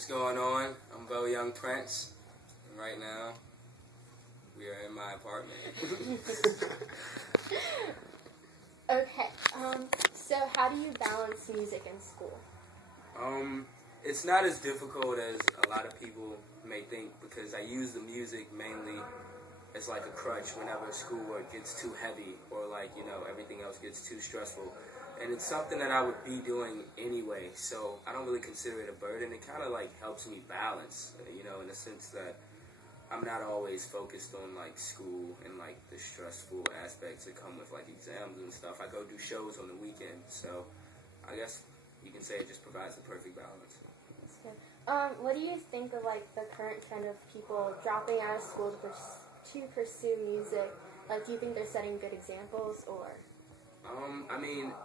What's going on? I'm Beau Young Prince, and right now we are in my apartment. Okay, so how do you balance music and school? It's not as difficult as a lot of people may think because I use the music mainly as like a crutch whenever schoolwork gets too heavy or like, everything else gets too stressful. And it's something that I would be doing anyway, so I don't really consider it a burden. It kind of like helps me balance, in the sense that I'm not always focused on like school and like the stressful aspects that come with like exams and stuff. I go do shows on the weekend, so I guess you can say it just provides the perfect balance. That's good. What do you think of like the current trend of people dropping out of school to pursue music? Like, do you think they're setting good examples or?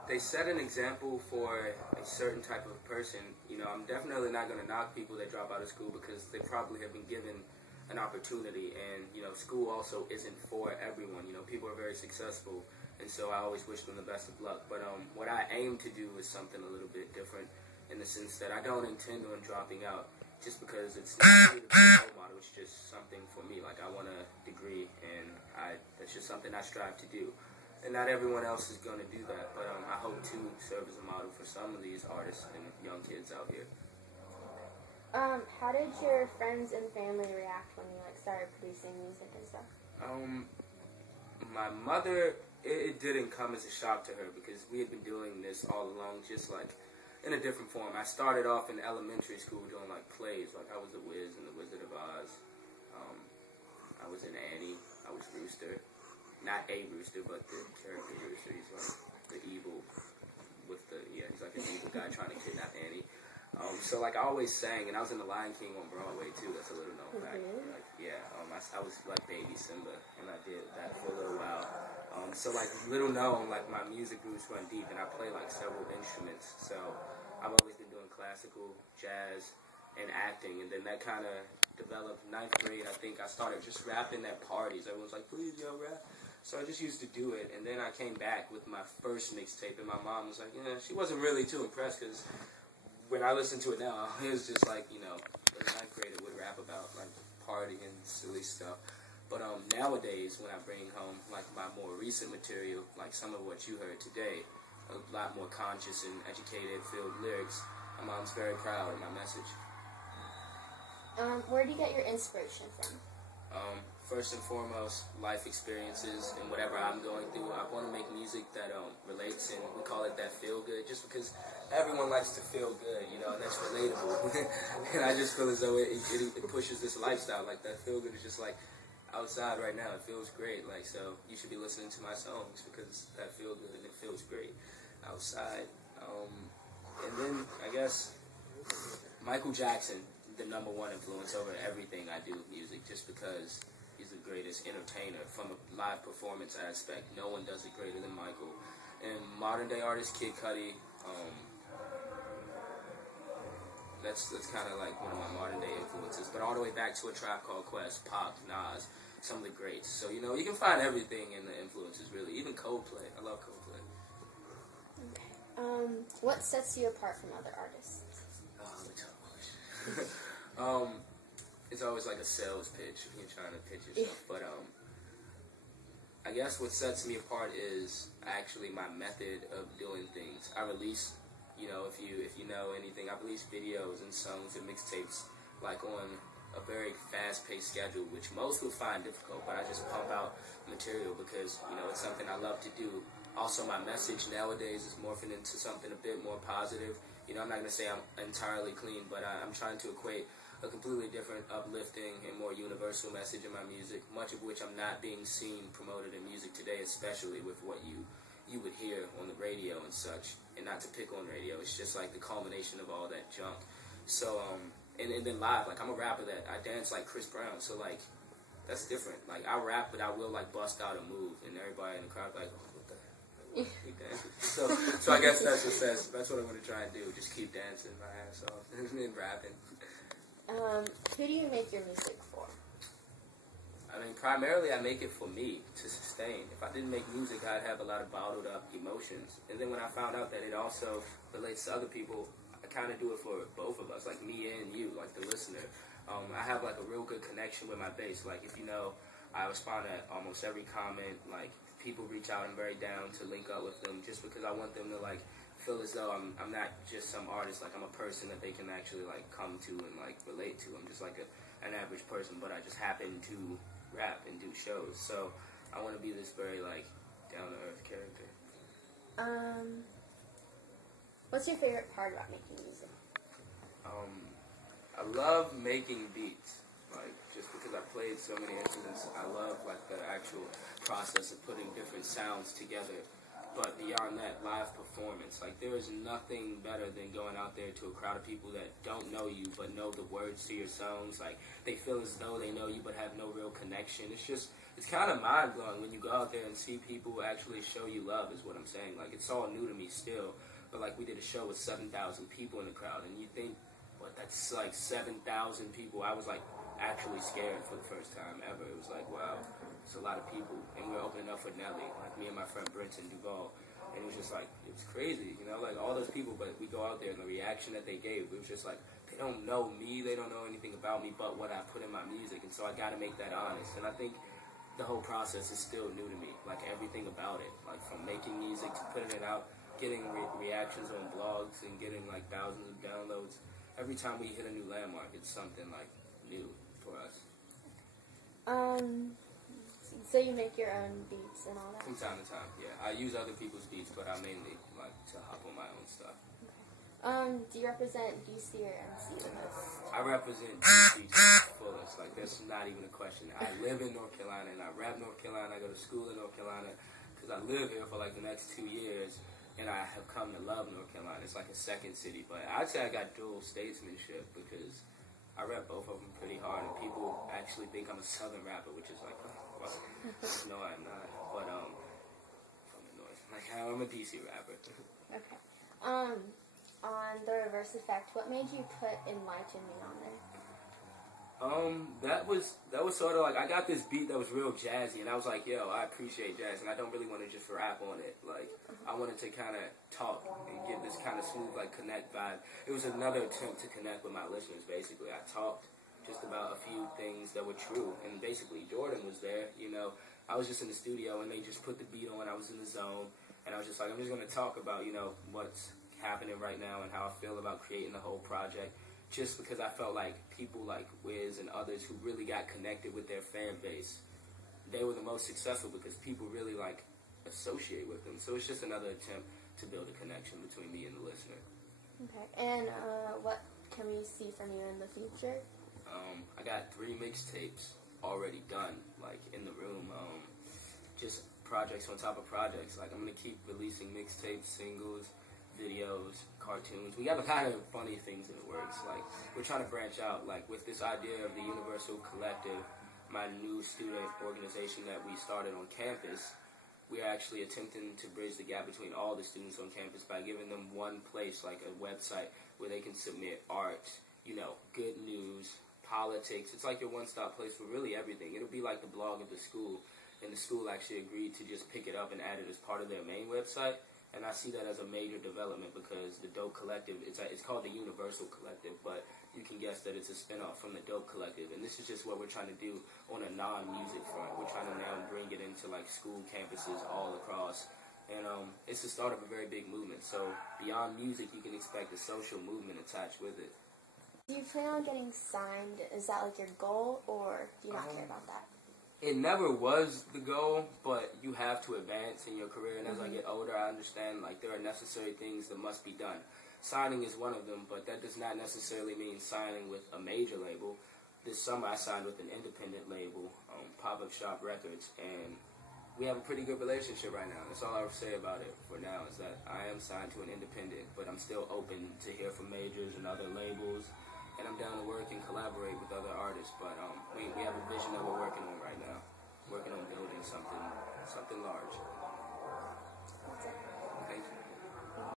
They set an example for a certain type of person. I'm definitely not going to knock people that drop out of school because they probably have been given an opportunity, and, school also isn't for everyone. People are very successful, and so I always wish them the best of luck. But what I aim to do is something a little bit different in the sense that I don't intend on dropping out just because it's not really the role model. It's just something for me. Like, I want a degree, and that's just something I strive to do. And not everyone else is going to do that, but I hope to serve as a model for some of these artists and young kids out here. How did your friends and family react when you started producing music and stuff? My mother, it didn't come as a shock to her because we had been doing this all along, just like in a different form. I started off in elementary school doing like plays, like I was the Wiz and the Wizard of Oz. I was in Annie. I was Rooster. Not a rooster, but the character Rooster. He's like the evil he's like an evil guy trying to kidnap Annie. So like I always sang, and I was in The Lion King on Broadway too. That's a little known fact. Like, I was like baby Simba, and I did that for a little while. So like little known, like my music roots run deep, and I play like several instruments. So I've always been doing classical, jazz, and acting, and then that kind of developed. 9th grade, I think I started just rapping at parties. Everyone's like, "Please, yo, rap." So I just used to do it, and then I came back with my first mixtape, and my mom was like, she wasn't really too impressed, because when I listen to it now, it was just like, the 9th grader would rap about, like, partying and silly stuff. But nowadays, when I bring home, like, my more recent material, like some of what you heard today, a lot more conscious and educated, filled lyrics, my mom's very proud of my message. Where do you get your inspiration from? First and foremost, life experiences and whatever I'm going through. I want to make music that relates, and we call it that feel good, just because everyone likes to feel good, and that's relatable. And I just feel as though it pushes this lifestyle. Like, that feel good is just like outside right now. It feels great. Like, so you should be listening to my songs because that feel good and it feels great outside. And then I guess Michael Jackson, the #1 influence over everything I do with music, just because he's the greatest entertainer from a live performance aspect. No one does it greater than Michael. And modern day artist Kid Cudi, that's kind of like one of my modern day influences. But all the way back to A Tribe Called Quest, Pac, Nas, some of the greats. So you can find everything in the influences, really. Even Coldplay. I love Coldplay. Okay. What sets you apart from other artists? It's always like a sales pitch when you're trying to pitch yourself. But I guess what sets me apart is actually my method of doing things. I release, if you know anything, I release videos and songs and mixtapes like on a very fast-paced schedule, which most would find difficult. But I just pump out material because it's something I love to do. Also, my message nowadays is morphing into something a bit more positive. I'm not going to say I'm entirely clean, but I'm trying to equate a completely different, uplifting, and more universal message in my music, much of which I'm not being seen promoted in music today, especially with what you would hear on the radio and such. And not to pick on radio, it's just like the culmination of all that junk. So, and then live, like I'm a rapper that I dance like Chris Brown, so like that's different. Like I rap, but I will like bust out a move, and everybody in the crowd like, oh, what the heck? So I guess that's what I'm going to try and do. Just keep dancing my ass off and rapping. Who do you make your music for? Primarily I make it for me to sustain. If I didn't make music, I'd have a lot of bottled up emotions. And then when I found out that it also relates to other people, I kind of do it for both of us, like me and you. Like like the listener. I have like a real good connection with my base. Like if you know, I respond to almost every comment. Like people reach out, I'm very down to link up with them just because I want them to like feel as though I'm not just some artist. Like I'm a person that they can actually like come to and like relate to. I'm just like an average person, but I just happen to rap and do shows. So I want to be this very like down to earth character. What's your favorite part about making music? I love making beats, like, just because I played so many instruments, I love, like, the actual process of putting different sounds together. But beyond that, live performance, like, there is nothing better than going out there to a crowd of people that don't know you, but know the words to your songs. Like, they feel as though they know you, but have no real connection. It's kind of mind-blowing when you go out there and see people actually show you love, is what I'm saying. Like, it's all new to me still, but, like, we did a show with 7,000 people in the crowd, and you think, but that's like 7,000 people. I was like actually scared for the first time ever. It was like, wow, it's a lot of people. And we were opening up for Nelly, like me and my friend Brinson Duval. And it was just like, it was crazy, you know, like all those people, but we go out there and the reaction that they gave, it was just like, they don't know me, they don't know anything about me but what I put in my music. And so I got to make that honest. And I think the whole process is still new to me, like everything about it, like from making music to putting it out, getting reactions on blogs and getting like thousands of downloads. Every time we hit a new landmark, it's something like new for us. So you make your own beats and all that? From time to time, yeah. I use other people's beats, but I mainly like to hop on my own stuff. Okay. Do you represent DC or MC the most? I represent DC to the fullest. Like, there's not even a question. I live in North Carolina, and I rap North Carolina. I go to school in North Carolina because I live here for like the next 2 years. And I have come to love North Carolina. It's like a second city. But I'd say I got dual statesmanship because I rap both of them pretty hard. And people actually think I'm a Southern rapper, which is like, well, no, I'm not. But from the North. Like, I'm a DC rapper. Okay. On the reverse effect, what made you put Enlighten Me on there? That was sort of like, I got this beat that was real jazzy, and I was like, yo, I appreciate jazz, and I don't really want to just rap on it. Like, I wanted to kind of talk and get this kind of smooth, like, connect vibe. It was another attempt to connect with my listeners, basically. I talked just about a few things that were true, and basically Jordan was there, you know. I was just in the studio, and they just put the beat on, I was in the zone, and I was just like, I'm just going to talk about, you know, what's happening right now and how I feel about creating the whole project. Just because I felt like people like Wiz and others who really got connected with their fan base, they were the most successful because people really like associate with them. So it's just another attempt to build a connection between me and the listener. Okay, and what can we see from you in the future? I got 3 mixtapes already done, like in the room. Just projects on top of projects. Like I'm gonna keep releasing mixtapes, singles, videos, cartoons. We have a kind of funny things in the works. Like, we're trying to branch out. Like, with this idea of the Universal Collective, my new student organization that we started on campus, we're actually attempting to bridge the gap between all the students on campus by giving them one place, like a website, where they can submit art, you know, good news, politics. It's like your one-stop place for really everything. It'll be like the blog of the school, and the school actually agreed to just pick it up and add it as part of their main website. And I see that as a major development because the Dope Collective, it's called the Universal Collective, but you can guess that it's a spinoff from the Dope Collective. And this is just what we're trying to do on a non-music front. We're trying to now bring it into like school campuses all across. And it's the start of a very big movement. So beyond music, you can expect a social movement attached with it. Do you plan on getting signed? Is that like your goal, or do you not care about that? It never was the goal, but you have to advance in your career, and as I get older, I understand, like, there are necessary things that must be done. Signing is one of them, but that does not necessarily mean signing with a major label. This summer, I signed with an independent label, Pop-Up Shop Records, and we have a pretty good relationship right now. That's all I would say about it for now, is that I am signed to an independent, but I'm still open to hear from majors and other labels. And I'm down to work and collaborate with other artists, but we have a vision that we're working on right now. Working on building something large. That's it. Thank you.